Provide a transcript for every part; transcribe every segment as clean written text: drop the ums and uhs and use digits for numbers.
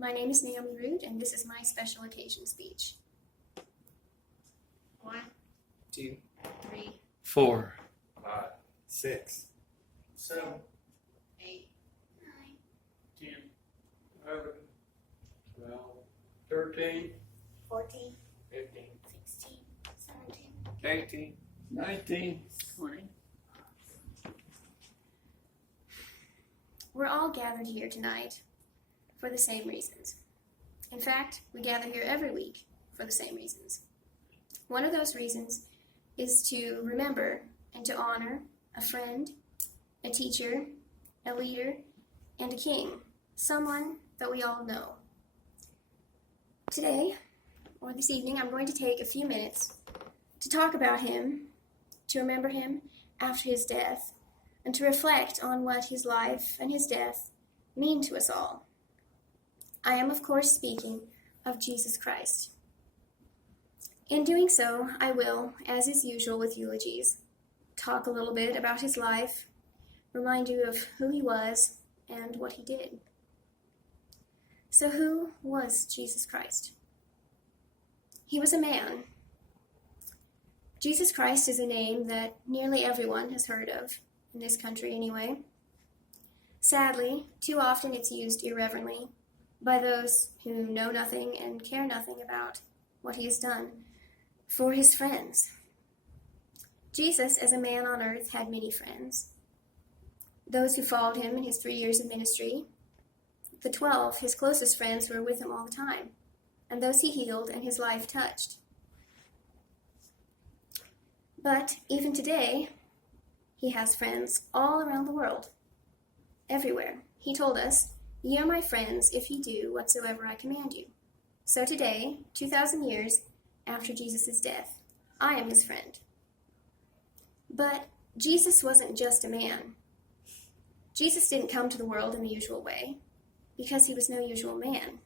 My name is Naomi Root, and this is my special occasion speech. 1, 2, 3, 4, 5, 6, 7, 8, 10, 11, 12, 13, 14, 15, 16, 17, 18, 19. 20. We're all gathered here tonight for the same reasons. In fact, we gather here every week for the same reasons. One of those reasons is to remember and to honor a friend, a teacher, a leader, and a king, someone that we all know. Today, or this evening, I'm going to take a few minutes to talk about him, to remember him after his death, and to reflect on what his life and his death mean to us all. I am, of course, speaking of Jesus Christ. In doing so, I will, as is usual with eulogies, talk a little bit about his life, remind you of who he was and what he did. So who was Jesus Christ? He was a man. Jesus Christ is a name that nearly everyone has heard of, in this country anyway. Sadly, too often it's used irreverently by those who know nothing and care nothing about what he has done for his friends. Jesus, as a man on earth, had many friends. Those who followed him in his 3 years of ministry, the 12, his closest friends, who were with him all the time, and those he healed and his life touched. But even today, he has friends all around the world, everywhere. He told us, "Ye are my friends if ye do whatsoever I command you." So today, 2,000 years after Jesus' death, I am his friend. But Jesus wasn't just a man. Jesus didn't come to the world in the usual way, because he was no usual man.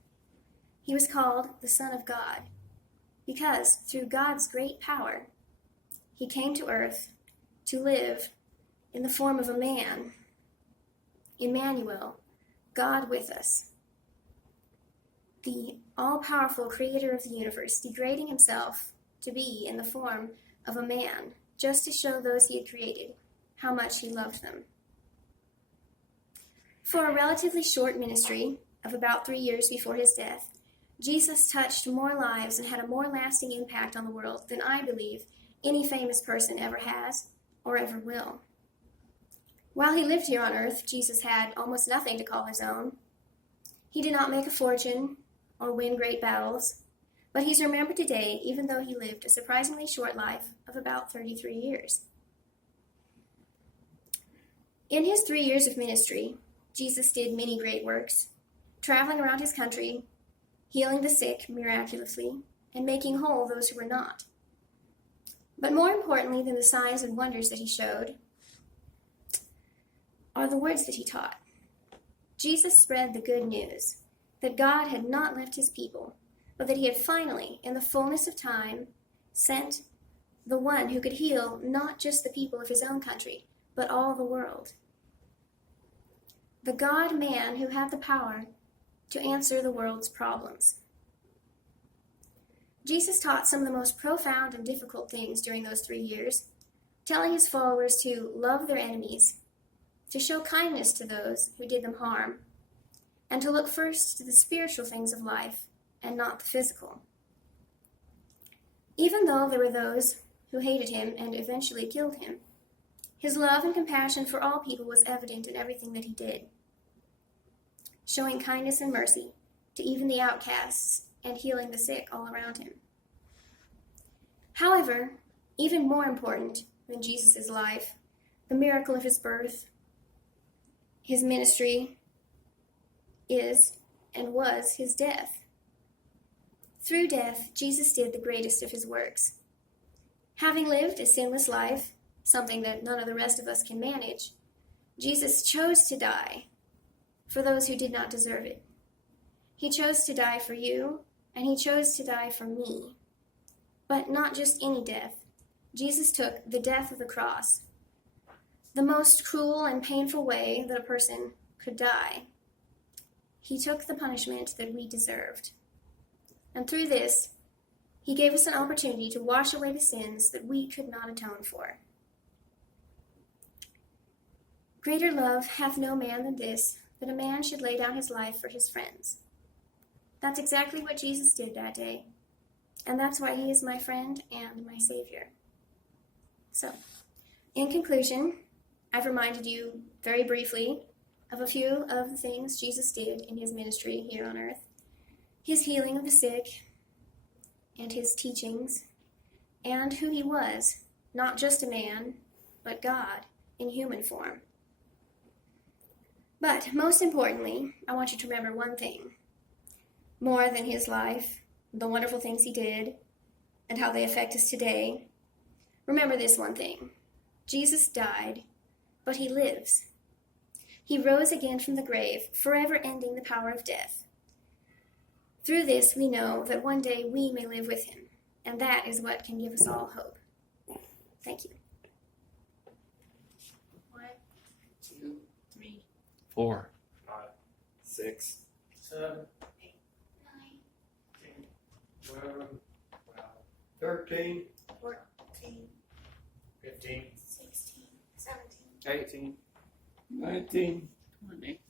He was called the Son of God, because through God's great power, he came to earth to live in the form of a man, Emmanuel, God with us. The all-powerful creator of the universe, degrading himself to be in the form of a man, just to show those he had created how much he loved them. For a relatively short ministry of about 3 years before his death, Jesus touched more lives and had a more lasting impact on the world than I believe any famous person ever has or ever will. While he lived here on earth, Jesus had almost nothing to call his own. He did not make a fortune or win great battles, but he's remembered today even though he lived a surprisingly short life of about 33 years. In his 3 years of ministry, Jesus did many great works, traveling around his country, healing the sick miraculously, and making whole those who were not. But more importantly than the signs and wonders that he showed are the words that he taught. Jesus spread the good news that God had not left his people, but that he had finally, in the fullness of time, sent the one who could heal not just the people of his own country, but all the world. The God-man who had the power to answer the world's problems. Jesus taught some of the most profound and difficult things during those 3 years, telling his followers to love their enemies, to show kindness to those who did them harm, and to look first to the spiritual things of life and not the physical. Even though there were those who hated him and eventually killed him, his love and compassion for all people was evident in everything that he did, showing kindness and mercy to even the outcasts and healing the sick all around him. However, even more important than Jesus' life, the miracle of his birth, his ministry, is and was his death. Through death, Jesus did the greatest of his works. Having lived a sinless life, something that none of the rest of us can manage, Jesus chose to die for those who did not deserve it. He chose to die for you, and he chose to die for me. But not just any death. Jesus took the death of the cross, the most cruel and painful way that a person could die. he took the punishment that we deserved. And through this, he gave us an opportunity to wash away the sins that we could not atone for. Greater love hath no man than this, that a man should lay down his life for his friends. That's exactly what Jesus did that day, and that's why he is my friend and my Savior. So, in conclusion, I've reminded you very briefly of a few of the things Jesus did in his ministry here on earth. His healing of the sick, and his teachings, and who he was, not just a man, but God in human form. But most importantly, I want you to remember one thing. More than his life, the wonderful things he did, and how they affect us today, remember this one thing. Jesus died, but he lives. He rose again from the grave, forever ending the power of death. Through this, we know that one day we may live with him, and that is what can give us all hope. Thank you. 1, 2, 3, 4, 5, 6, 7, 8, 9, 10, 11, 12, 13, 14, 15, 16, 17, 18, 19, 20,